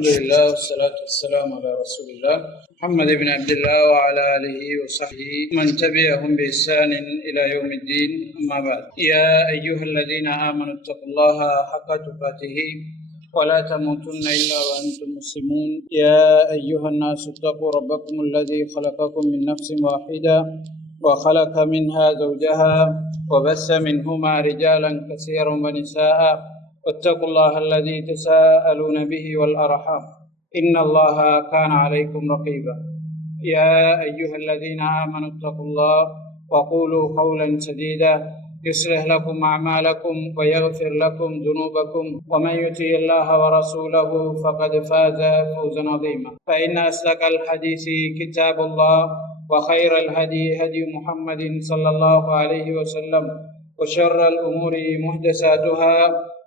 الحمد لله والصلاة والسلام على رسول الله محمد بن عبد الله وعلى آله وصحبه من تبعهم بإحسان إلى يوم الدين أما بعد يا أيها الذين آمنوا اتقوا الله حق تقاته ولا تموتن إلا وأنتم مسلمون يا أيها الناس اتقوا ربكم الذي خلقكم من نفس واحدة وخلق منها زوجها وبث منهما رجالا كثيرا ونساء واتقوا الله الذي تساءلون به والأرحام. إن الله كان عليكم رقيبا. يا أيها الذين آمنوا اتقوا الله وقولوا قولا سديدا. يصلح لكم أعمالكم ويغفر لكم ذنوبكم. ومن يطع الله ورسوله فقد فاز فوزا عظيما. فإن أصدق الحديث كتاب الله وخير الهدي هدي محمد صلى الله عليه وسلم. وشر الأمور محدثاتها.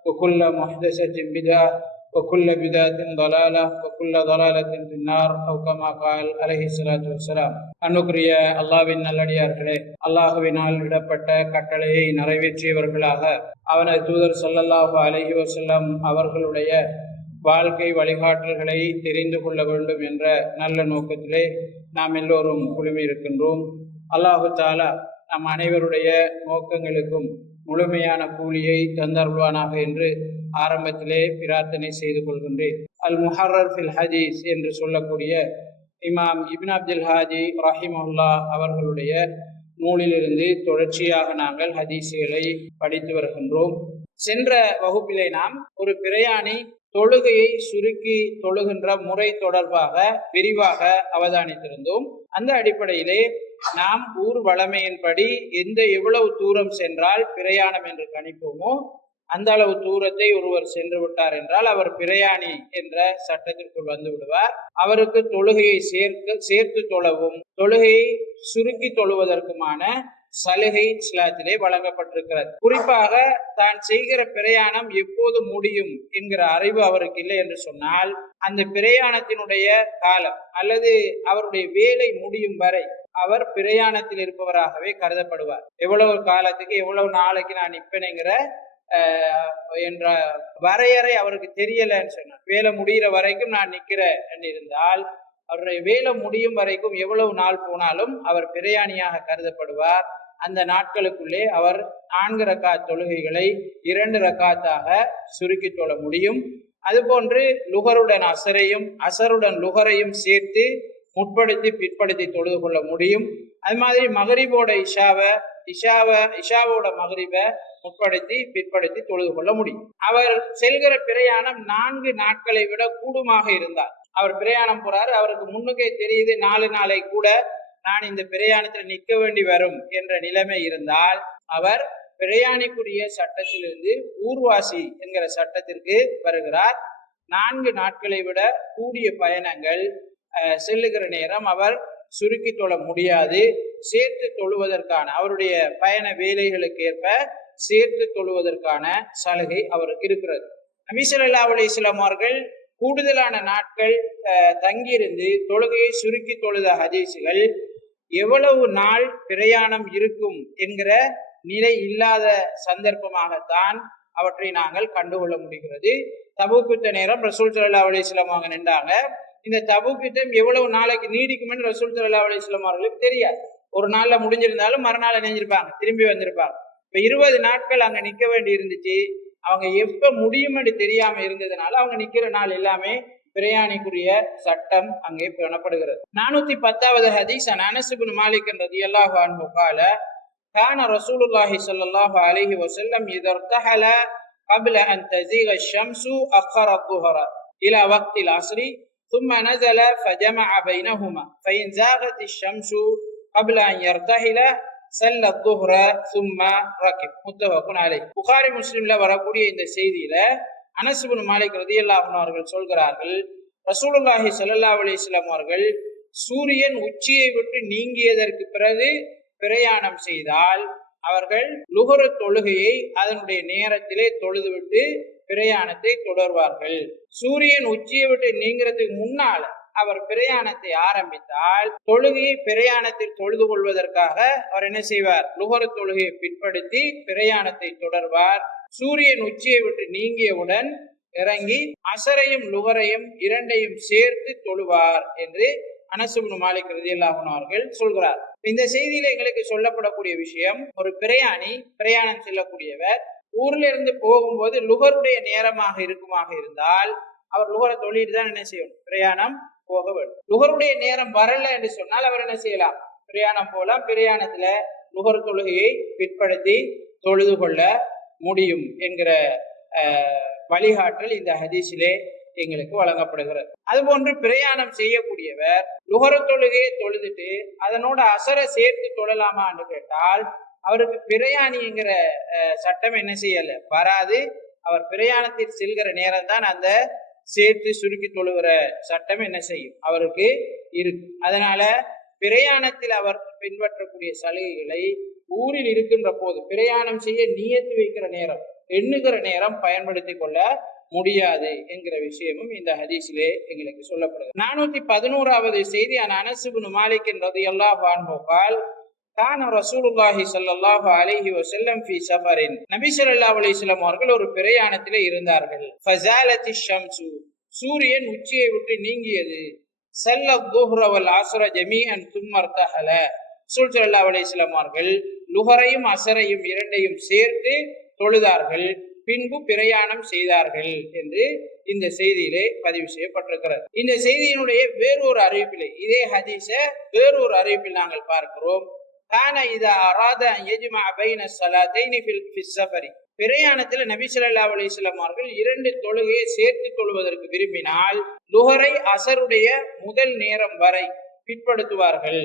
وكل محدثة بدعة وكل بدعة ضلالة وكل ضلالة في النار أو كما قال عليه الصلاة والسلام அன்னுக்குரிய அல்லாவின் நல்லடியார்களே அல்லாஹுவினால் இடப்பட்ட கட்டளையை நிறைவேற்றியவர்களாக அவனது தூதர் சொல்லல்லாஹு அலஹி வசல்லம் அவர்களுடைய வாழ்க்கை வழிகாட்டல்களை தெரிந்து கொள்ள வேண்டும் என்ற நல்ல நோக்கத்திலே நாம் எல்லோரும் குழுமி இருக்கின்றோம் அல்லாஹு தாலா நம் அனைவருடைய நோக்கங்களுக்கும் முழுமையான கூலியை தந்தருள்வானாக என்று ஆரம்பத்திலே பிரார்த்தனை செய்து கொள்கின்றேன். அல் முஹர்ரர் ஃபில் ஹதீஸ் என்று சொல்லக்கூடிய இமாம் இபின் அப்துல் ஹாஜி ரஹிமுல்லா அவர்களுடைய நூலிலிருந்து தொடர்ச்சியாக நாங்கள் ஹதீஸுகளை படித்து வருகின்றோம். சென்ற வகுப்பிலே நாம் ஒரு பிரயாணி தொழுகையை சுருக்கி தொழுகின்ற முறை தொடர்பாக விரிவாக அவதானித்திருந்தோம். அந்த அடிப்படையிலே நாம் ஊர் வளமையின்படி எந்த எவ்வளவு தூரம் சென்றால் பிரயாணம் என்று கணிப்போமோ அந்த அளவு தூரத்தை ஒருவர் சென்று விட்டார் என்றால் அவர் பிரயாணி என்ற சட்டத்திற்குள் வந்து விடுவார். அவருக்கு தொழுகையை சேர்க்க சேர்த்து தொழவும் தொழுகையை சுருக்கி தொழுவதற்குமான சலுகை இஸ்லாத்திலே வழங்கப்பட்டிருக்கிறது. குறிப்பாக தான் செய்கிற பிரயாணம் எப்போது முடியும் என்கிற அறிவு அவருக்கு இல்லை என்று சொன்னால் அந்த பிரயாணத்தினுடைய காலம் அல்லது அவருடைய வேலை முடியும் வரை அவர் பிரயாணத்தில் இருப்பவராகவே கருதப்படுவார். எவ்வளவு காலத்துக்கு எவ்வளவு நாளைக்கு நான் நிற்பேனுங்கிற என்ற வரையறை அவருக்கு தெரியலன்னு சொன்னார். வேலை முடிகிற வரைக்கும் நான் நிற்கிறேன் இருந்தால் அவருடைய வேலை முடியும் வரைக்கும் எவ்வளவு நாள் போனாலும் அவர் பிரயாணியாக கருதப்படுவார். அந்த நாட்களுக்குள்ளே அவர் நான்கு ரக்கா தொழுகைகளை இரண்டு ரக்காத்தாக சுருக்கி தொழ முடியும். அதுபோன்று லுகருடன் அசரையும் அசருடன் லுகரையும் சேர்த்து முற்படுத்தி பிற்படுத்தி தொழுது கொள்ள முடியும். அது மாதிரி மகரிபோட இஷாவை இஷாவை இஷாவோட மகரிபை முற்படுத்தி பிற்படுத்தி தொழுது கொள்ள முடியும். அவர் செல்கிற பிரயாணம் நான்கு நாட்களை விட கூடுமாக இருந்தார். அவர் பிரயாணம் போறாரு. அவருக்கு முன்னுக்கே தெரியுது நாலு நாளை கூட நான் இந்த பிரயாணத்தில் நிற்க வேண்டி வரும் என்ற நிலைமை இருந்தால் அவர் பிரயாணிக்குரிய சட்டத்திலிருந்து ஊர்வாசி என்கிற சட்டத்திற்கு வருகிறார். நான்கு நாட்களை விட கூடிய பயணங்கள் செல்லுகிற நேரம் அவர் சுருக்கி தொழ முடியாது. சேர்த்து தொழுவதற்கான அவருடைய பயண வேலைகளுக்கு ஏற்ப சேர்த்து தொழுவதற்கான சலுகை அவருக்கு இருக்கிறது. நபிசல்லா அலி இஸ்லாம் அவர்கள் கூடுதலான நாட்கள் தங்கியிருந்து தொழுகையை சுருக்கி தொழுத ஹதீசுகள் எவ்வளவு நாள் பிரயாணம் இருக்கும் என்கிற நிலை இல்லாத சந்தர்ப்பமாகத்தான் அவற்றை நாங்கள் கண்டுகொள்ள முடிகிறது. தபுக்குத்த நேரம் ரசூல் சல்லா அலிஸ்லாம் அவங்க நின்றாங்க. இந்த தபுக்குத்தம் எவ்வளவு நாளைக்கு நீடிக்கும்னு ரசூல் சல்லா அலிஸ்லாம் அவர்களுக்கு தெரியாது ஒரு நாள்ல முடிஞ்சிருந்தாலும் மறுநாள் இணைஞ்சிருப்பாங்க திரும்பி வந்திருப்பாங்க இப்ப இருபது நாட்கள் அங்க நிக்க வேண்டி இருந்துச்சு அவங்க எப்ப முடியும்னு தெரியாம இருந்ததுனால அவங்க நிக்கிற நாள் எல்லாமே பிரயாணிக்குரிய சட்டம் அங்கே பெறப்படுகிறது நானூத்தி பத்தாவது ஹதீஸ் அனசுபின் மாலிக் ரதி அல்லாஹு அன்ஹு கால كان رسول الله صلى الله عليه وسلم إذا ارتحل قبل أن تزيغ الشمس أخر الظهر إلى وقت العصر ثم نزل فجمع بينهما فإن زاغت الشمس قبل أن يرتحل சல்ல துஹ்ர சும்மா ரக்கிப் முத்தவக்குன் அலை புகாரி முஸ்லிம்ல வரக்கூடிய இந்த செய்தியில அனசுபுன் மாலிக் ரதியல்லாஹன் அவர்கள் சொல்கிறார்கள் ரசூலுல்லாஹி ஸல்லல்லாஹு அலைஹி வஸல்லம் அவர்கள் சூரியன் உச்சியை விட்டு நீங்கியதற்கு பிறகு பிரயாணம் செய்தால் அவர்கள் லுகர தொழுகையை அதனுடைய நேரத்திலே தொழுதுவிட்டு பிரயாணத்தை தொடர்வார்கள். சூரியன் உச்சியை விட்டு நீங்கிறதுக்கு முன்னால் அவர் பிரயாணத்தை ஆரம்பித்தால் தொழுகையை பிரயாணத்தில் தொழுது கொள்வதற்காக அவர் என்ன செய்வார்? லுகர தொழுகையை பிற்படுத்தி பிரயாணத்தை தொடர்வார். சூரியன் உச்சியை விட்டு நீங்கியவுடன் இறங்கி அசரையும் லுகரையும் இரண்டையும் சேர்த்து தொழுவார் என்று அனசுபுன் மாலிக் ரதியல்லாகுனார்கள் அவர்கள் சொல்கிறார். இந்த செய்தியில எங்களுக்கு சொல்லப்படக்கூடிய விஷயம் ஒரு பிரயாணி பிரயாணம் செல்லக்கூடியவர் ஊர்ல இருந்து போகும்போது லுகருடைய நேரமாக இருக்குமாக இருந்தால் அவர் லுகரை தொழில் தான் என்ன செய்யணும் பிரயாணம் போக வேண்டும். லுகருடைய நேரம் வரல என்று சொன்னால் அவர் என்ன செய்யலாம்? பிரயாணம் போலாம் பிரயாணத்துல லுகர் தொழுகையை பிற்படுத்தி தொழுது கொள்ள முடியும் என்கிற வழிகாட்டல் இந்த ஹதீஸிலே எங்களுக்கு வழங்கப்படுகிறது. அதுபோன்று பிரயாணம் செய்யக்கூடியவர் நுகர தொழுகையை தொழுதுட்டு அதனோட அசரை சேர்த்து தொழலாமா என்று கேட்டால் அவருக்கு பிரயாணிங்கிற சட்டம் என்ன செய்யல? வராது. அவர் பிரயாணத்தில் செல்கிற நேரம் தான் அந்த சேர்த்து சுருக்கி தொழுகிற சட்டம் என்ன செய்யும்? அவருக்கு இருக்கு அதனால பிரயாணத்தில் அவர் பின்பற்றக்கூடிய சலுகைகளை ஊரில் இருக்கின்ற போது பிரயாணம் செய்ய நியத்து வைக்கிற நேரம் எண்ணுகிற நேரம் பயன்படுத்தி கொள்ள முடியாது என்கிற விஷயமும் இந்த ஹதீஸிலே எங்களுக்கு சொல்லப்படுது நானூத்தி பதினோராவது செய்தி அன் அனசுபுன் மாலிக்கின் ரதி அல்லாஹ் அன்போகால் கான ரசூலுல்லாஹி சல்லாஹு அலிஹி வசல்லம் ஃபி சஃபரின். நபி சொல்லா அலிஸ்லாம் அவர்கள் ஒரு பிரயாணத்தில் இருந்தார்கள். ஃபசாலத்தி ஷம்சு சூரியன் உச்சியை விட்டு நீங்கியது செல்ல குஹ்ரவல் ஆசுர ஜமீ அண்ட் தும்மர் தஹல சுல்சல்லா அலிஸ்லாம் அவர்கள் லுஹரையும் அசரையும் இரண்டையும் சேர்த்து தொழுதார்கள் பின்பு பிரயாணம் செய்தார்கள் என்று இந்த செய்தியிலே பதிவு செய்யப்பட்டிருக்கிறது. இந்த செய்தியினுடைய வேறொரு அறிவிப்பிலே இதே ஹதீஸ வேறொரு அறிவிப்பில் நாங்கள் பார்க்கிறோம். கான இதா அராத யஜ்மா பைன ஸலாத்தைனி ஃபில் பிரயாணத்தில் நபி ஸல்லல்லாஹு அவர்கள் இரண்டு தொழுகையை சேர்த்து கொள்வதற்கு விரும்பினால் லுஹரை அசருடைய முதல் நேரம் வரை பிற்படுத்துவார்கள்.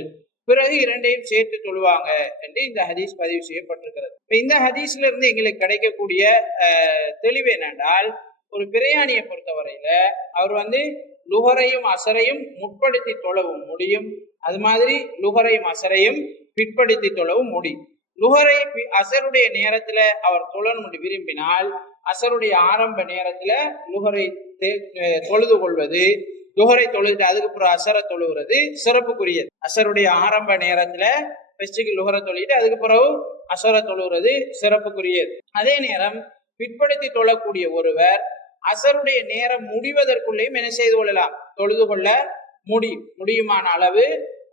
பிறகு இரண்டையும் சேர்த்து தொழுவாங்க என்று இந்த ஹதீஸ் பதிவு செய்யப்பட்டிருக்கிறது. இப்ப இந்த ஹதீஸ்ல இருந்து எங்களுக்கு கிடைக்கக்கூடிய தெளிவு என்னென்றால் ஒரு பிரயாணியை பொறுத்தவரையில அவர் வந்து லுகரையும் அசரையும் முற்படுத்தி தொழவும் முடியும். அது மாதிரி லுகரையும் அசரையும் பிற்படுத்தி தொழவும் முடியும். லுகரை அசருடைய நேரத்துல அவர் தொழணும் என்று விரும்பினால் அசருடைய ஆரம்ப நேரத்துல லுகரை தே- தொழுது கொள்வது லுகரை தொழுது அதுக்கப்புறம் அசரை தொழுகிறது சிறப்புக்குரியது. அசருடைய ஆரம்ப நேரத்துல பெஸ்டுக்கு லுகரை தொழுகிட்டு அதுக்கு பிறகு அசரை தொழுகிறது சிறப்புக்குரியது. அதே நேரம் பிற்படுத்தி தொழக்கூடிய ஒருவர் அசருடைய நேரம் முடிவதற்குள்ளேயும் என்ன செய்து கொள்ளலாம்? தொழுது கொள்ள முடியும் முடியுமான அளவு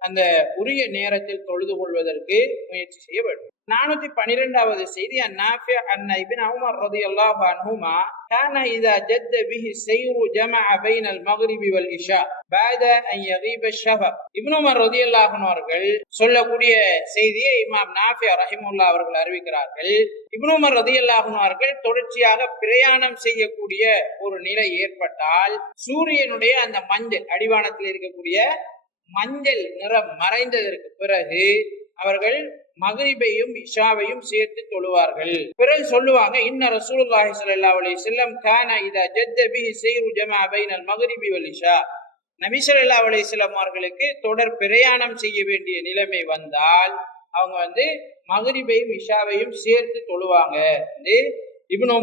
அந்த உரிய நேரத்தில் தொழுது கொள்வதற்கு முயற்சி செய்ய வேண்டும் நானூத்தி பனிரெண்டாவது செய்தி அந்நாஃபி அன்ன இபின் உமர் ரலியல்லாஹு அன்ஹுமா கான இதா ஜத்த பிஹி சைரு ஜமஅ பைன அல் மக்ரிபி வல் இஷா بعد ان يغيب الشفق இப்னு உமர் ரலியல்லாஹு அன்ஹு அவர்கள் சொல்லக்கூடிய செய்தியை இமாம் நாஃபி ரஹிமுல்லா அவர்கள் அறிவிக்கிறார்கள் இப்னு உமர் ரலியல்லாஹு அன்ஹு அவர்கள் தொடர்ச்சியாக பிரயாணம் செய்யக்கூடிய ஒரு நிலை ஏற்பட்டால் சூரியனுடைய அந்த மஞ்சள் அடிவானத்தில் இருக்கக்கூடிய மஞ்சள் நிறம் மறைந்ததற்கு பிறகு அவர்கள் மகரிபையும் இஷாவையும் சேர்த்து தொழுவார்கள். பிறகு சொல்லுவாங்க இன்ன ரசூலுல்லாஹி ஸல்லல்லாஹு அலைஹி வஸல்லம் கான இதா ஜத்த பிஹி சைரு ஜமா பைனல் மக்ரிபி வல் இஷா. நபி ஸல்லல்லாஹு அலைஹி வஸல்லம் அவர்களுக்கு தொடர் பிரயாணம் செய்ய வேண்டிய நிலைமை வந்தால் அவங்க வந்து மகரிபையும் இஷாவையும் சேர்த்து தொழுவாங்க என்று இப்னு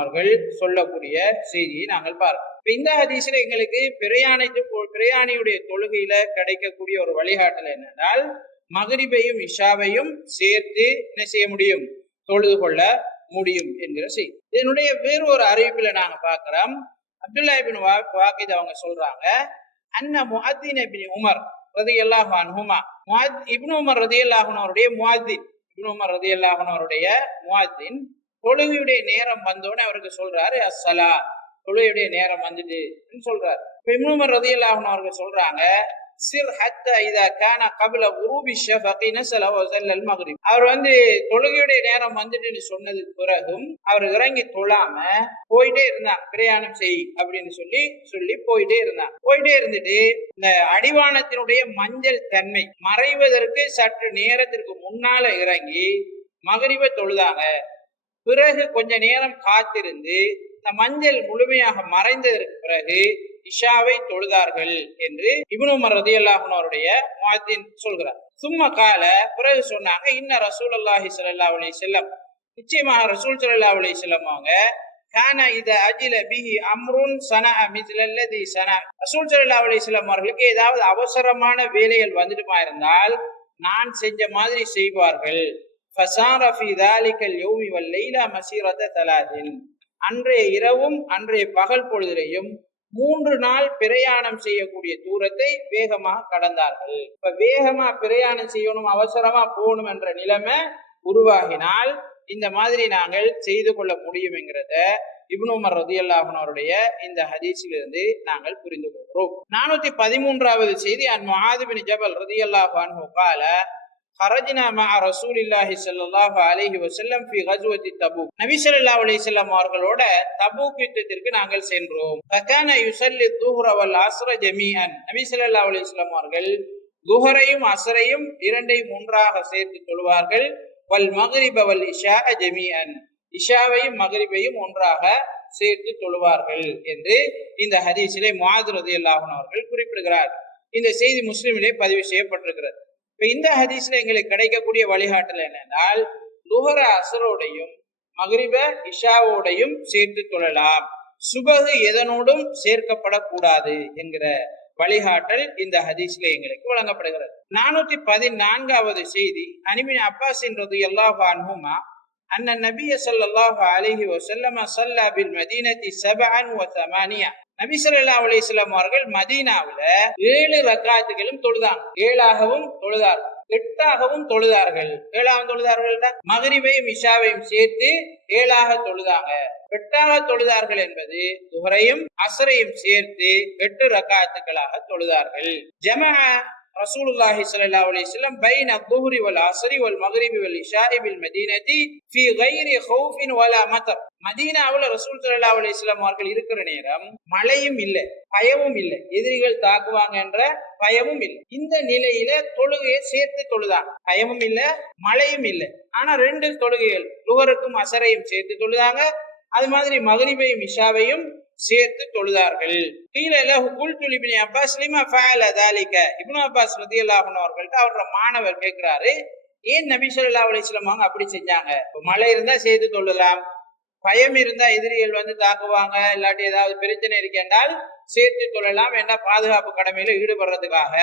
அவர்கள் சொல்லக்கூடிய செய்தியை நாங்கள் பார்க்கிறோம். இந்த ஹதீஸ்ல எங்களுக்கு பிரயாணித்து பிரயாணியுடைய தொழுகையில கிடைக்கக்கூடிய ஒரு வழிகாட்டல் என்னென்றால் மகரிபையும் இஷாவையும் சேர்த்து என்ன செய்ய முடியும்? தொழுது கொள்ள முடியும் என்கிற செய்தி. இதனுடைய வேறு ஒரு அறிவிப்புல நாங்க பாக்குறோம் அப்துல்லாஹிபின் வாக்கித் அவங்க சொல்றாங்க அன்ன முஹத்தின் அபின் உமர் ரதியல்லாஹு அன்ஹுமா. முஹத் இப்னு உமர் ரதி அவருடைய முஹத்தின் இப்னு உமர் ரதி அவருடைய முஹத்தின் தொழுகையுடைய நேரம் வந்தோடனே அவருக்கு சொல்றாரு அஸ்ஸலா தொழுகையுடைய நேரம் வந்துட்டு சொல்றார். இப்ப இப்னு அவர்கள் சொல்றாங்க சிர் ஹத்த இதா கான கபில உருபி ஷஃபகி நஸல வஸல்லல் மக்ரிப். அவர் வந்து தொழுகையுடைய நேரம் வந்துட்டுன்னு சொன்னதுக்கு பிறகும் அவர் இறங்கி தொழாம போயிட்டே இருந்தாங்க பிரயாணம் செய் அப்படின்னு சொல்லி சொல்லி போயிட்டே இருந்தாங்க போயிட்டே இருந்துட்டு இந்த அடிவானத்தினுடைய மஞ்சள் தன்மை மறைவதற்கு சற்று நேரத்திற்கு முன்னால இறங்கி மகரிவை தொழுதாங்க. பிறகு கொஞ்ச நேரம் காத்திருந்து இந்த மஞ்சள் முழுமையாக மறைந்ததற்கு பிறகு இஷாவை தொழுதார்கள் என்று இபுனுமர் ரதி ரதியல்லாஹு அவருடைய சொல்கிறார். சும்மா கால பிறகு சொன்னாங்க இன்ன ரசூல் அல்லாஹி சல்லா அலி செல்லம் நிச்சயமாக ரசூல் சல்லா அலி செல்லம் அவங்க கான இத அஜில பிஹி அம்ருன் சனஅ மிஸ்லல்லதி சன. ரசூல் சல்லா அலி செல்லம் அவர்களுக்கு ஏதாவது அவசரமான வேலைகள் வந்துட்டுமா இருந்தால் நான் செஞ்ச மாதிரி செய்வார்கள். ஃபசாரஃபி தாலிக்கல் யோமி வல்லைலா லைலா மசீரத தலாதின். அன்றைய இரவும் அன்றைய பகல் பொழுதிலையும் மூன்று நாள் பிரயாணம் செய்யக்கூடிய தூரத்தை வேகமாக கடந்தார்கள். இப்ப வேகமா பிரயாணம் செய்யணும் அவசரமா போகணும் என்ற நிலைமை உருவாகினால் இந்த மாதிரி நாங்கள் செய்து கொள்ள முடியும் என்கிறத இப்னு ரதியல்லாஹன் அவருடைய இந்த ஹதீஸிலிருந்து நாங்கள் புரிந்து கொள்கிறோம். நானூத்தி பதிமூன்றாவது செய்தி அன் மஹாதிபின் ஜபல் ரதியல்லாஹு அன்ஹு கால ஹரஜினா மா ரசூல் இல்லாஹி சல்லாஹ் அலஹி வசல்லம் ஃபி ஹஸ்வதி தபூக் நபி அலிசல்லாம் அவர்களோட தபூக் யுத்தத்திற்கு நாங்கள் சென்றோம். ஃபகான யுசல்லி தூஹ்ரவல் அஸ்ர ஜமீஅன் நபி சொல்லா அவர்கள் குஹரையும் அசரையும் இரண்டையும் ஒன்றாக சேர்த்து தொழுவார்கள். வல் மகரிபவல் இஷா ஜமீஅன். இஷாவையும் மகரிபையும் ஒன்றாக சேர்த்து தொழுவார்கள் என்று இந்த ஹதீஸிலே மாதிரி அல்லாஹன் அவர்கள் குறிப்பிடுகிறார். இந்த செய்தி முஸ்லிமிலே பதிவு செய்யப்பட்டிருக்கிறது. இப்ப இந்த ஹதீஸ்ல எங்களுக்கு கிடைக்கக்கூடிய வழிகாட்டல் என்னென்றால் லுஹர அசரோடையும் மக்ரிப இஷாவோடையும் சேர்த்து தொழலாம் சுபகு எதனோடும் சேர்க்கப்படக்கூடாது என்கிற வழிகாட்டல் இந்த ஹதீஸ்ல எங்களுக்கு வழங்கப்படுகிறது நானூத்தி பதினான்காவது செய்தி அனிமின் அப்பாஸின் ரலியல்லாஹு அன்ஹுமா أن النبي صلى الله عليه وسلم صلى بالمدينة سبعا وثمانية நபிசல்லா அலிஸ்லாம் அவர்கள் மதீனாவுல ஏழு ரக்காத்துகளும் தொழுதாங்க. ஏழாகவும் தொழுதார்கள். எட்டாகவும் தொழுதார்கள். ஏழாகவும் தொழுதார்கள் மகரிவையும் இஷாவையும் சேர்த்து ஏழாக தொழுதாங்க. எட்டாக தொழுதார்கள் என்பது துஹரையும் அசரையும் சேர்த்து எட்டு ரக்காத்துக்களாக தொழுதார்கள். ஜமா ரசூலுல்லாஹி ஸல்லல்லாஹு அலைஹி வஸல்லம் பைன துஹ்ரி வல் அஸ்ரி வல் மக்ரிபி வல் இஷாஇ பில் மதீனதி ஃபீ கைரி ஹௌஃபின் வலா மதர் மதீனாவுல ரசூல் ஸல்லல்லாஹு அலைஹி வஸல்லம் அவர்கள் இருக்கிற நேரம் மழையும் இல்லை பயமும் இல்லை எதிரிகள் தாக்குவாங்க என்ற பயமும் இல்லை இந்த நிலையில தொழுகையை சேர்த்து தொழுதான் பயமும் இல்லை மழையும் இல்லை ஆனா ரெண்டு தொழுகைகள் லுகருக்கும் அசரையும் சேர்த்து தொழுதாங்க அது மாதிரி மகரிபையும் இஷாவையும் சேர்த்து தொழுதார்கள். கீழே குல் துலிபினி அப்பாஸ் லிமா ஃபஅல தாலிக. இப்னு அப்பாஸ் ரதியல்லாஹு அன்ஹு அவர்கள்ட்ட அவரோட மாணவர் கேட்கிறாரு ஏன் நபி ஸல்லல்லாஹு அலைஹி வஸல்லம் அவங்க அப்படி செஞ்சாங்க? மழை இருந்தா சேர்த்து தொழலாம். பயம் இருந்தா எதிரிகள் வந்து தாக்குவாங்க. இல்லாட்டி ஏதாவது பிரச்சனை இருக்கென்றால் சேர்த்து தொழலாம். என்ற பாதுகாப்பு கடமையில ஈடுபடுறதுக்காக.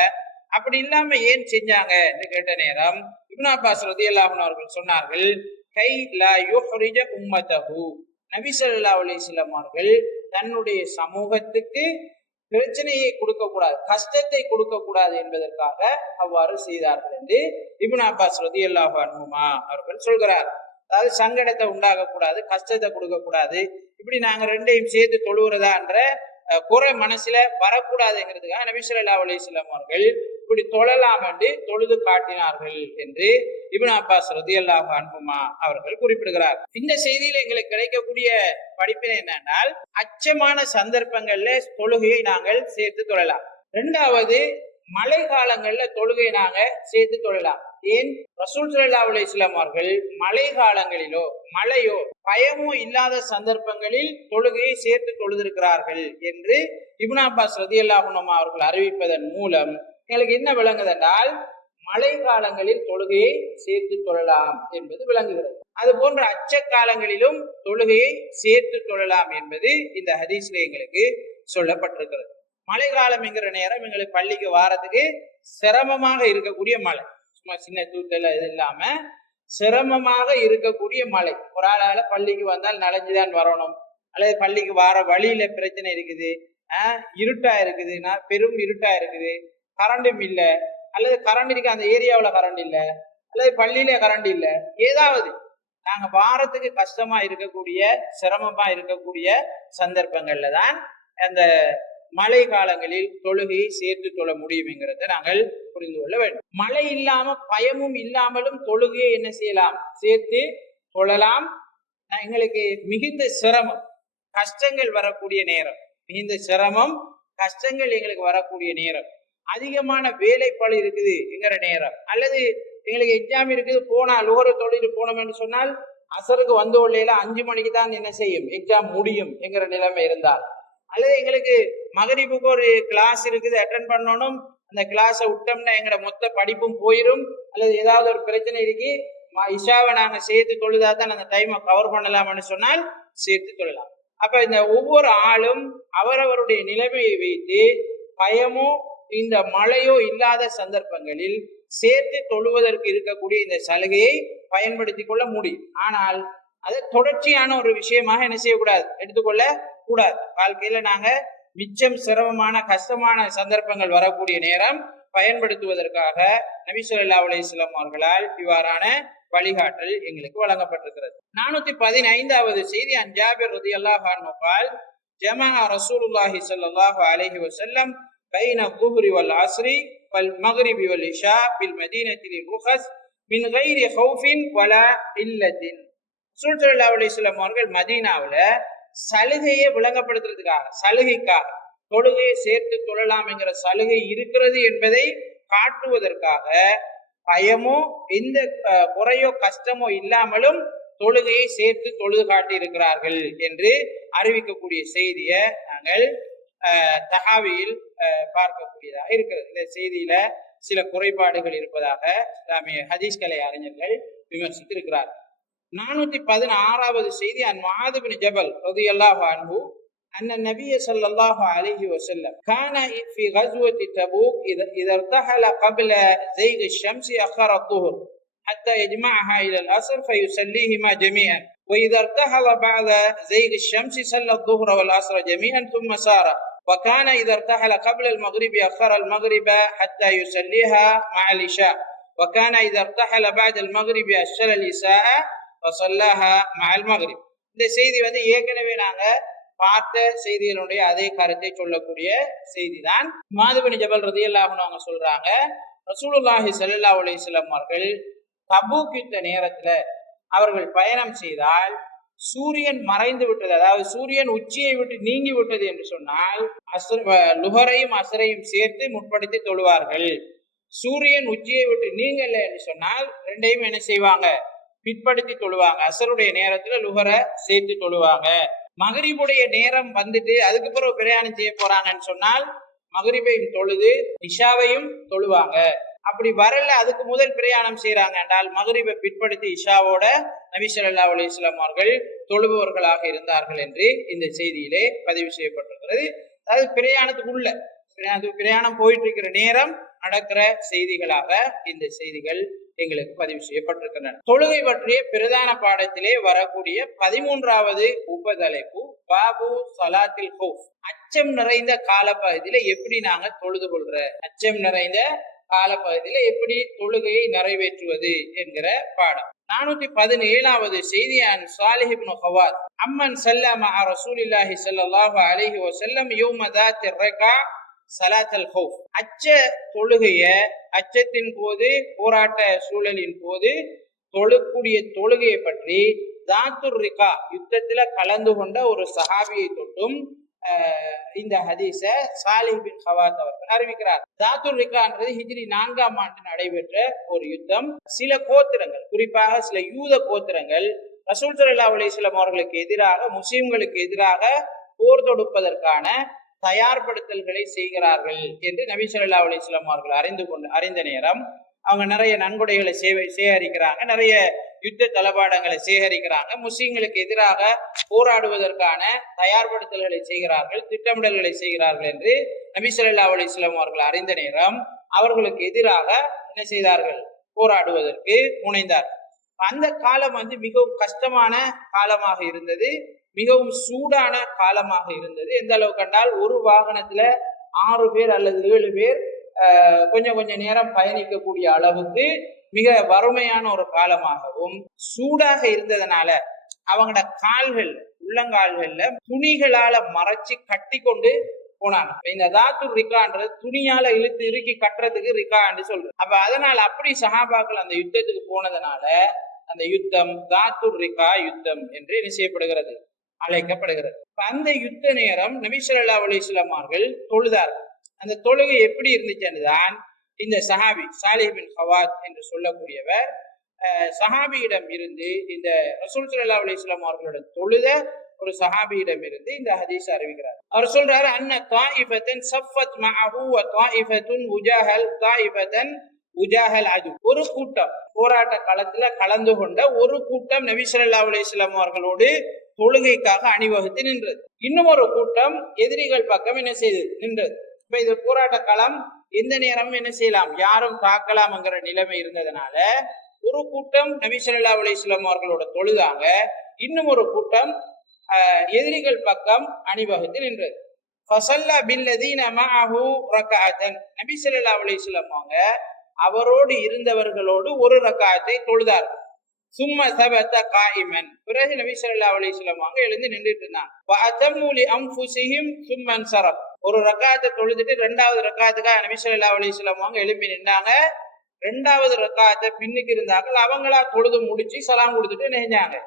அப்படி இல்லாம ஏன் செஞ்சாங்க என்று கேட்ட நேரம் இப்னா அப்பாஸ் ரலியல்லாஹு அன்ஹு அவர்கள் சொன்னார்கள் கை லா யுஹ்ரிஜ உம்மதஹு. நபி ஸல்லல்லாஹு அலைஹி வஸல்லம் அவர்கள் தன்னுடைய சமூகத்துக்கு பிரச்சனையை கொடுக்க கூடாது கஷ்டத்தை கொடுக்க கூடாது என்பதற்காக அவ்வாறு செய்தார்கள் என்று இப்னு அப்பாஸ் ரதியல்லாஹு அன்ஹுமா அவர்கள் சொல்கிறார். அதாவது சங்கடத்தை உண்டாக கூடாது கஷ்டத்தை கொடுக்க கூடாது இப்படி நாங்க ரெண்டையும் சேர்த்து தொழுகிறதா என்ற குறை மனசுல வரக்கூடாதுங்கிறதுக்காக நபிசுல்லா அலிஸ்லாம் அவர்கள் இப்படி தொழலாம் என்று தொழுது காட்டினார்கள் என்று இபின் அப்பாஸ் ரதியல்லாஹு அன்புமா அவர்கள் குறிப்பிடுகிறார். இந்த செய்தியில் எங்களுக்கு கிடைக்கக்கூடிய படிப்பினை என்னென்னால் அச்சமான சந்தர்ப்பங்கள்ல தொழுகையை நாங்கள் சேர்த்து தொழலாம். இரண்டாவது மழை காலங்கள்ல தொழுகையை நாங்க சேர்த்து தொழலாம். ஏன்? ரசூல் சுல்லா அலைஹி இஸ்லாம் அவர்கள் மழை காலங்களிலோ மழையோ பயமோ இல்லாத சந்தர்ப்பங்களில் தொழுகையை சேர்த்து தொழுதிருக்கிறார்கள் என்று இப்னு அப்பாஸ் ரதியல்லாஹு அன்ஹுமா அவர்கள் அறிவிப்பதன் மூலம் எங்களுக்கு என்ன விளங்குதென்றால் மழை காலங்களில் தொழுகையை சேர்த்து தொழலாம் என்பது விளங்குகிறது. அது போன்ற அச்ச காலங்களிலும் தொழுகையை சேர்த்து தொழலாம் என்பது இந்த ஹதீஸ்ல எங்களுக்கு சொல்லப்பட்டிருக்கிறது. மழை காலம் என்கிற நேரம் எங்களுக்கு பள்ளிக்கு வாரத்துக்கு சிரமமாக இருக்கக்கூடிய மழை. சும்மா சின்ன தூத்தல் இது இல்லாம சிரமமாக இருக்கக்கூடிய மழை. ஒரு ஆளால பள்ளிக்கு வந்தால் நனைஞ்சுதான் வரணும். அல்லது பள்ளிக்கு வார வழியில பிரச்சனை இருக்குது. ஆஹ் இருட்டா இருக்குதுன்னா பெரும் இருட்டா இருக்குது. கரண்டும் இல்லை. அல்லது கரண்ட் இருக்க அந்த ஏரியாவில் கரண்ட் இல்லை. அல்லது பள்ளியில கரண்ட் இல்லை. ஏதாவது. நாங்க வாரத்துக்கு கஷ்டமா இருக்கக்கூடிய சிரமமா இருக்கக்கூடிய சந்தர்ப்பங்கள்ல தான் அந்த மழை காலங்களில் தொழுகையை சேர்த்து தொழ முடியுங்கிறத நாங்கள் புரிந்து கொள்ள வேண்டும். மழை இல்லாம பயமும் இல்லாமலும் தொழுகையை என்ன செய்யலாம்? சேர்த்து தொழலாம். எங்களுக்கு மிகுந்த சிரமம். கஷ்டங்கள் வரக்கூடிய நேரம். மிகுந்த சிரமம் கஷ்டங்கள் எங்களுக்கு வரக்கூடிய நேரம். அதிகமான வேலைப்பாடு இருக்குது என்கிற நேரம். அல்லது எங்களுக்கு எக்ஸாம் இருக்குது போனால் லோர தொழில் போனோம்னு சொன்னால் அசருக்கு வந்த உள்ளையில அஞ்சு மணிக்கு தான் என்ன செய்யும்? எக்ஸாம் முடியும் என்கிற நிலைமை இருந்தால். அல்லது எங்களுக்கு மகரிப்புக்கு ஒரு கிளாஸ் இருக்குது அட்டன் பண்ணணும். அந்த கிளாஸை விட்டோம்னா எங்களோட மொத்த படிப்பும் போயிடும் அல்லது ஏதாவது ஒரு பிரச்சனை இருக்கு இஷாவை நாங்கள் சேர்த்து தொழுதா தான் அந்த டைமை கவர் பண்ணலாம்னு சொன்னால் சேர்த்து தொழலாம். அப்போ இந்த ஒவ்வொரு ஆளும் அவரவருடைய நிலைமையை வைத்து பயமோ இந்த மழையோ இல்லாத சந்தர்ப்பங்களில் சேர்த்து தொழுவதற்கு இருக்கக்கூடிய இந்த சலுகையை பயன்படுத்தி கொள்ள முடியும். ஆனால் அதை தொடர்ச்சியான ஒரு விஷயமாக என்ன செய்யக்கூடாது? எடுத்துக்கொள்ள கூடாது. வாழ்க்கையில நாங்க மிச்சம் சிரமமான கஷ்டமான சந்தர்ப்பங்கள் வரக்கூடிய நேரம் பயன்படுத்துவதற்காக நபிசுல்லா அலிஸ்லாம் அவர்களால் இவ்வாறான வழிகாட்டல் எங்களுக்கு வழங்கப்பட்டிருக்கிறது. நானூத்தி பதினைந்தாவது செய்தி. அஞ்சாபிர் ரதி அல்லாஹால் ஜமா ரசூலுல்லாஹி சல்லாஹு அலஹி வசல்லம் صلى الله عليه وسلم بين الظهر والعصر والمغرب والعشاء بالمدينة للرخص من غير خوف ولا إلة ரசூல் ஸல்லல்லாஹு அலைஹி வஸல்லம் அவர்கள் மதீனாவுல சலுகையை விளங்கப்படுத்துறதுக்காக சலுகைக்காக தொழுகையை சேர்த்து தொழலாம் என்கிற சலுகை இருக்கிறது என்பதை காட்டுவதற்காக பயமோ எந்த அஹ், குறையோ கஷ்டமோ இல்லாமலும் தொழுகையை சேர்த்து தொழுது காட்டி இருக்கிறார்கள் என்று அறிவிக்கக்கூடிய செய்தியை நாங்கள் அஹ், தகாவியில் அஹ், பார்க்கக்கூடியதாக இருக்கிறது இந்த செய்தியில சில குறைபாடுகள் இருப்பதாக இஸ்லாமிய ஹதீஸ் கலை அறிஞர்கள் விமர்சித்திருக்கிறார் நானூத்தி பதினாறாவது செய்தி அன் மாதுபின் ஜபல் ரதியல்லாஹு அன்ஹு أن النبي صلى الله عليه وسلم كان في غزوة تبوك إذا, إذا ارتحل قبل زيغ الشمس أخر الظهر حتى يجمعها إلى العصر فيصليهما جميعا وإذا ارتحل بعد زيغ الشمس صلى الظهر والعصر جميعا ثم سار وكان إذا ارتحل قبل المغرب أخر المغرب حتى يصليها مع العشاء وكان إذا ارتحل بعد المغرب أشل الإساء فصلاها مع المغرب இந்த செய்தி வந்து ஏற்கனவே நாங்க பார்த்த செய்திகளுடைய அதே கருத்தை சொல்லக்கூடிய செய்தி தான் மாதுபனி ஜபல் ரதியல்லாஹுன்னு அவங்க சொல்றாங்க ரசூலுல்லாஹி ஸல்லல்லாஹு அலைஹி வஸல்லம் அவர்கள் தபூக் யுத்த நேரத்துல அவர்கள் பயணம் செய்தால் சூரியன் மறைந்து விட்டது. அதாவது சூரியன் உச்சியை விட்டு நீங்கி விட்டது என்று சொன்னால் அசுர லுகரையும் லுஹரையும் அசரையும் சேர்த்து முற்படுத்தி தொழுவார்கள். சூரியன் உச்சியை விட்டு நீங்கல என்று சொன்னால் ரெண்டையும் என்ன செய்வாங்க? பிற்படுத்தி தொழுவாங்க. அசருடைய நேரத்துல லுகரை சேர்த்து தொழுவாங்க. மகரிபுடைய நேரம் வந்துட்டு அதுக்கு பிறகு பிரயாணம் செய்ய போறாங்கன்னு சொன்னால் மகரிபையும் தொழுது நிஷாவையும் தொழுவாங்க. அப்படி வரல அதுக்கு முதல் பிரயாணம் செய்யறாங்க என்றால் மகரிபை பிற்படுத்தி இஷாவோட நபிசல்லா ஸல்லல்லாஹு அவர்கள் தொழுபவர்களாக இருந்தார்கள் என்று இந்த செய்தியிலே பதிவு செய்யப்பட்டிருக்கிறது. அதாவது பிரயாணத்துக்குள்ள பிரயாணத்துக்கு பிரயாணம் போயிட்டு இருக்கிற நேரம் நடக்கிற செய்திகளாக இந்த செய்திகள் எங்களுக்கு பதிவு செய்யப்பட்டிருக்கின்றன. தொழுகை பற்றிய பிரதான பாடத்திலே வரக்கூடிய பதிமூன்றாவது உபதலைப்பு பாபு சலாத்தில் அச்சம் நிறைந்த காலப்பகுதியில எப்படி நாங்க தொழுது கொள்ற? அச்சம் நிறைந்த காலப்பகுதியில எப்படி தொழுகையை நிறைவேற்றுவது என்கிற பாடம். நானூத்தி பதினேழாவது செய்தியான் சாலிஹிப்னு ஹவாத். அம்மன் சல்லம ரசூலில்லாஹி ஸல்லல்லாஹு அலைஹி வசல்லம் யௌம தாத்தி சலாத்தல் ஹவுஃப் அச்ச தொழுகைய அச்சத்தின் போது போராட்ட சூழலின் போது தொழக்கூடிய தொழுகையை பற்றி தாத்துர் ரிகா யுத்தத்துல கலந்து கொண்ட ஒரு சஹாபியை தொட்டும் இந்த ஹதீஸ சாலிஹ் பின் ஹவாத் அவர்கள் அறிவிக்கிறார். தாத்துர் ரிகான்றது ஹிஜ்ரி நான்காம் ஆண்டு நடைபெற்ற ஒரு யுத்தம். சில கோத்திரங்கள் குறிப்பாக சில யூத கோத்திரங்கள் ரசூல் ஸல்லல்லாஹு அலிஸ்லாம் அவர்களுக்கு எதிராக முஸ்லிம்களுக்கு எதிராக போர் தொடுப்பதற்கான தயார்படுத்தல்களை செய்கிறார்கள் என்று நபி சொல்லா அலிஸ்லாம் அவர்கள் அறிந்து கொண்டு அறிந்த நேரம். அவங்க நிறைய நன்கொடைகளை சேவை சேகரிக்கிறாங்க. நிறைய யுத்த தளபாடங்களை சேகரிக்கிறாங்க. முஸ்லிம்களுக்கு எதிராக போராடுவதற்கான தயார்படுத்தல்களை செய்கிறார்கள் திட்டமிடல்களை செய்கிறார்கள் என்று நபிசல்லா அலிஸ்லாம் அவர்கள் அறிந்த நேரம் அவர்களுக்கு எதிராக என்ன செய்தார்கள்? போராடுவதற்கு முனைந்தார். அந்த காலம் வந்து மிகவும் கஷ்டமான காலமாக இருந்தது. மிகவும் சூடான காலமாக இருந்தது. எந்த அளவு கண்டால் ஒரு வாகனத்துல ஆறு பேர் அல்லது ஏழு பேர் கொஞ்சம் கொஞ்சம் கொஞ்ச நேரம் பயணிக்கக்கூடிய அளவுக்கு மிக வறுமையான ஒரு காலமாகவும் சூடாக இருந்ததுனால அவங்களோட கால்கள் உள்ளங்கால்கள்ல துணிகளால மறைச்சு கட்டி கொண்டு போனாங்க இந்த தாத்து ரிகான்றது துணியால இழுத்து இறுக்கி கட்டுறதுக்கு ரிகான்னு சொல்றது அப்ப அதனால அப்படி சஹாபாக்கள் அந்த யுத்தத்துக்கு போனதுனால அந்த யுத்தம் தாத்து ரிகா யுத்தம் என்று என்ன செய்யப்படுகிறது அழைக்கப்படுகிறது அந்த யுத்த நேரம் நபிசல்லா அலிஸ்லாமார்கள் தொழுதார்கள். அந்த தொழுகை எப்படி இருந்துச்சுன்னு தான் இந்த சஹாபி சாலிஹ் பின் ஹவாத் என்று சொல்லக்கூடியவர் சஹாபியிடம் இருந்து இந்த ரசூல் ஸல்லல்லாஹு அலி இஸ்லாம் அவர்களோட தொழுத ஒரு சஹாபியிடம் இருந்து இந்த ஹதீஸ் அறிவிக்கிறார். அவர் சொல்றாரு அன்ன தாயிஃபத்தன் சஃபத் மஹூ வ தாயிஃபத்துன் உஜாஹல் தாயிஃபத்தன் உஜாஹல் அது ஒரு கூட்டம் போராட்ட களத்துல கலந்து கொண்ட ஒரு கூட்டம் நபி சொல்லா அலைஹி அவர்களோடு தொழுகைக்காக அணிவகுத்து நின்றது. இன்னும் ஒரு கூட்டம் எதிரிகள் பக்கம் என்ன செய்தது நின்றது. இப்ப இது போராட்ட களம். எந்த நேரமும் என்ன செய்யலாம்? யாரும் தாக்கலாம்ங்கிற நிலைமை இருந்ததுனால ஒரு கூட்டம் நபிசல்லா அலிஸ்லாம் அவர்களோட தொழுதாங்க. இன்னும் ஒரு கூட்டம் எதிரிகள் பக்கம் அணிவகுத்து நின்றது. ஃபசல்லா பில்லதீன மஅஹு ரக்அத்தன் நபி அவங்க அவரோடு இருந்தவர்களோடு ஒரு ரக்காத்தை தொழுதார் சும்மா சபத்த காயிமன். பிறகு நபி சொல்லா அலைஹி அவங்க எழுந்து நின்றுட்டு இருந்தாங்க. வ அதம்மு லி ஒரு ரக்காத்தை தொழுதுட்டு ரெண்டாவது ரக்காத்துக்காக நபி சொல்லா அலைஹி அவங்க எழுப்பி நின்றாங்க. ரெண்டாவது ரக்காத்தை பின்னுக்கு இருந்தார்கள். அவங்களா தொழுது முடிச்சு சலாம் கொடுத்துட்டு நெஞ்சாங்க.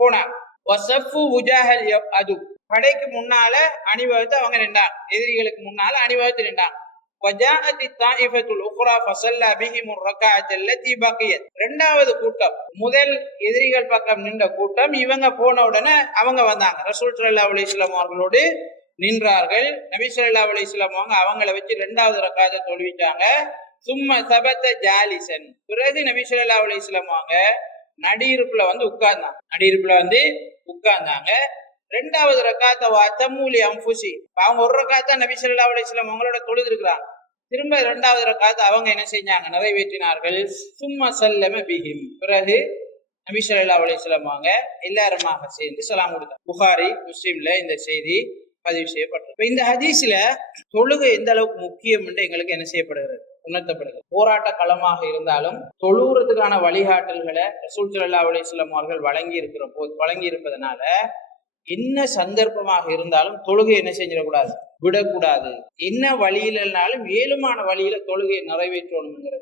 போனாங்க. வசஃபு உஜாஹல் அது. படைக்கு முன்னால அணிவகுத்து அவங்க நின்றாங்க. எதிரிகளுக்கு முன்னால அணிவகுத்து நின்றாங்க. وجاءت الطائفة الأخرى فصلى بهم الركعة التي بقيت ரெண்டாவது கூட்டம் முதல் எதிரிகள் பக்கம் நின்ற கூட்டம் இவங்க போன உடனே அவங்க வந்தாங்க ரசூல் ஸல்லல்லாஹு அலைஹி வஸல்லம் அவர்களோடு நின்றார்கள் நபி ஸல்லல்லாஹு அலைஹி வஸல்லம் அவங்க அவங்கள வச்சு ரெண்டாவது ரக்காத்தை தொழுவிட்டாங்க சும்ம சபத்த ஜாலிசன் பிறகு நபி ஸல்லல்லாஹு அலைஹி வஸல்லம் அவங்க நடியிருப்புல வந்து உட்கார்ந்தாங்க நடியிருப்புல வந்து உட்கார்ந்தாங்க ரெண்டாவது ரக்காத்த வாத்தமூலி அம்புசி அவங்க ஒரு ரக்காத்தா நபி ஸல்லல்லாஹு அலைஹி வஸல்லம் அவங்களோட தொழுது இருக்கிறாங்க திரும்ப இரண்டாவது ரக்காத்து அவங்க என்ன செஞ்சாங்க? நிறைவேற்றினார்கள். சும்மா சல்லம பிகிம் பிறகு நபி ஸல்லல்லாஹு அலைஹி அவங்க எல்லாருமாக சேர்ந்து சலாம் கொடுத்தாங்க. புகாரி முஸ்லீம்ல இந்த செய்தி பதிவு செய்யப்பட்டது இப்போ இந்த ஹதீஸ்ல தொழுகை எந்த அளவுக்கு முக்கியம் என்று எங்களுக்கு என்ன செய்யப்படுகிறது? உணர்த்தப்படுகிறது. போராட்ட களமாக இருந்தாலும் தொழுகிறதுக்கான வழிகாட்டல்களை ரசூல் சுல்லா அலைஹி அவர்கள் வழங்கி இருக்கிற போது வழங்கி இருப்பதனால என்ன சந்தர்ப்பமாக இருந்தாலும் தொழுகை என்ன செஞ்சிடக்கூடாது? விடக்கூடாது. என்ன வழியிலனாலும் ஏழுமான வழியில தொழுகையை நிறைவேற்றணுங்கிற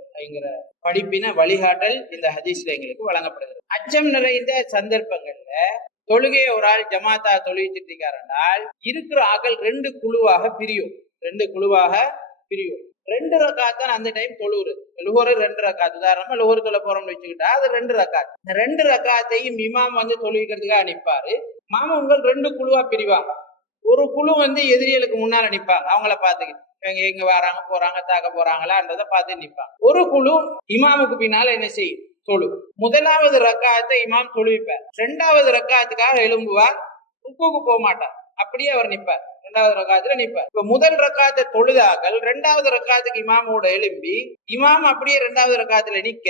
படிப்பின வழிகாட்டல் இந்த ஹதீஸ்ல எங்களுக்கு வழங்கப்படுகிறது. அச்சம் நிறைந்த சந்தர்ப்பங்கள்ல தொழுகையை ஒரு ஆள் ஜமாத்தா தொழுவிச்சுட்டு இருக்காருனால் இருக்கிற ஆக்கள் ரெண்டு குழுவாக பிரியும். ரெண்டு குழுவாக பிரியும். ரெண்டு ரக்காத் தான் அந்த டைம் தொழுவுறது லுகரு ரெண்டு ரக்காத். உதாரணமா லுகரு தொலை போறோம்னு வச்சுக்கிட்டா அது ரெண்டு ரக்காத். இந்த ரெண்டு ரக்காத்தையும் இமாம் வந்து தொழுவிக்கிறதுக்காக நிற்பாரு மாமன்கள் ரெண்டு குழுவா பிரிவாங்க. ஒரு குழு வந்து எதிரிகளுக்கு முன்னால் நிற்பாங்க அவங்கள பார்த்துக்கிட்டு இவங்க எங்க வராங்க போறாங்க தாக்க போறாங்களான்றத பார்த்து நிற்பாங்க ஒரு குழு இமாமுக்கு பின்னால என்ன செய்யும்? தொழு. முதலாவது ரக்காயத்தை இமாம் தொழுவிப்பார். ரெண்டாவது ரக்காயத்துக்காக எழும்புவார். ருக்குக்கு போக மாட்டார் அப்படியே அவர் நிற்பார் ரெண்டாவது ரக்காத்துல நிற்பேன் இப்ப முதல் ரக்காத்தை தொழுதாக்கள் ரெண்டாவது ரக்காத்துக்கு இமாமோட எழும்பி இமாம் அப்படியே ரெண்டாவது ரக்காத்துல நிக்க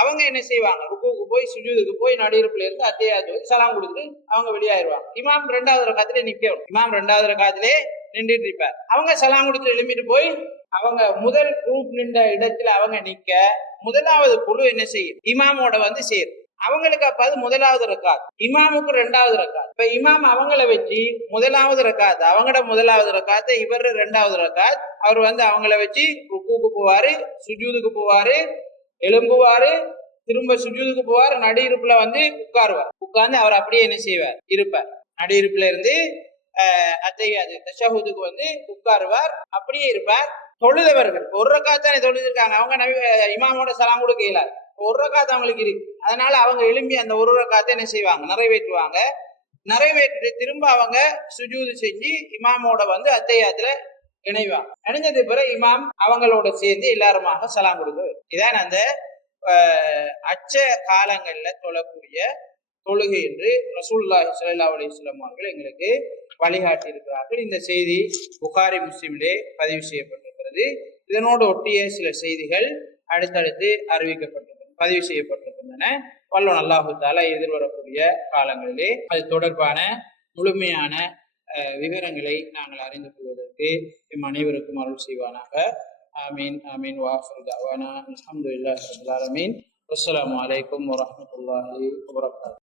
அவங்க என்ன செய்வாங்க? ருக்குக்கு போய் சுஜூதுக்கு போய் நடுயிருப்புல இருந்து அத்தியாவது வந்து சலாம் கொடுத்துட்டு அவங்க வெளியாயிருவாங்க. இமாம் ரெண்டாவது ரக்காத்துல நிக்கணும் இமாம் ரெண்டாவது ரக்காத்திலே நின்றுட்டு இருப்பார். அவங்க சலாம் கொடுத்து எழும்பிட்டு போய் அவங்க முதல் குரூப் நின்ற இடத்துல அவங்க நிக்க முதலாவது குழு என்ன செய்யும்? இமாமோட வந்து சேரும். அவங்களுக்கு அப்ப அது முதலாவது ரக்காத். இமாமுக்கு ரெண்டாவது ரக்காத். இப்ப இமாம் அவங்கள வச்சு முதலாவது ரக்காத் அவங்களோட முதலாவது ரக்காத்து இவர் ரெண்டாவது ரக்காத். அவர் வந்து அவங்கள வச்சு ருக்குக்கு போவாரு சுஜூதுக்கு போவாரு எலும்புவாரு திரும்ப சுஜூதுக்கு போவார் நடியிருப்புல வந்து உட்காருவார். உட்கார்ந்து அவர் அப்படியே என்ன செய்வார்? இருப்பார். நடியிருப்புல இருந்து அத்தையாது தஷஹுதுக்கு வந்து உட்காருவார். அப்படியே இருப்பார். தொழுதவர்கள். ஒரு ரக்காத்தானே தொழுதிருக்காங்க. அவங்க நபி இமாமோட சலாம் கொடுக்க இயலாது ஒரு ரக்காத்து அவங்களுக்கு இருக்கு அதனால அவங்க எழும்பி அந்த ஒரு ரக்காத்தை என்ன செய்வாங்க? நிறைவேற்றுவாங்க. நிறைவேற்றிட்டு திரும்ப அவங்க சுஜூது செஞ்சு இமாமோட வந்து அத்தையாத்துல இணைவாங்க. இணைஞ்சது பிறகு இமாம் அவங்களோட சேர்ந்து எல்லாருமாக சலாம் கொடுக்க இதான் அந்த அச்ச காலங்கள்ல தொழக்கூடிய தொழுகை என்று ரசூலுல்லாஹி ஸல்லல்லாஹு அலிஸ்லாம் அவர்கள் எங்களுக்கு வழிகாட்டி இருக்கிறார்கள் இந்த செய்தி புகாரி முஸ்லீமிலே பதிவு செய்யப்பட்டிருக்கிறது. இதனோடு ஒட்டிய சில செய்திகள் அடுத்தடுத்து அறிவிக்கப்பட்டிருக்கிறது. பதிவு செய்யப்பட்டிருக்கின்றன. வல்லோன் அல்லாஹு எதிர்வரக்கூடிய காலங்களிலே அது தொடர்பான முழுமையான விவரங்களை நாங்கள் அறிந்து கொள்வதற்கு எம் அனைவருக்கும் அருள் செய்வானாக. ஆமீன் ஆமீன். வாஃபர் தவானா. அல்ஹம்துலில்லாஹி ரப்பில் ஆலமீன். அஸ்ஸலாமு அலைக்கும் வரஹ்மத்துல்லாஹி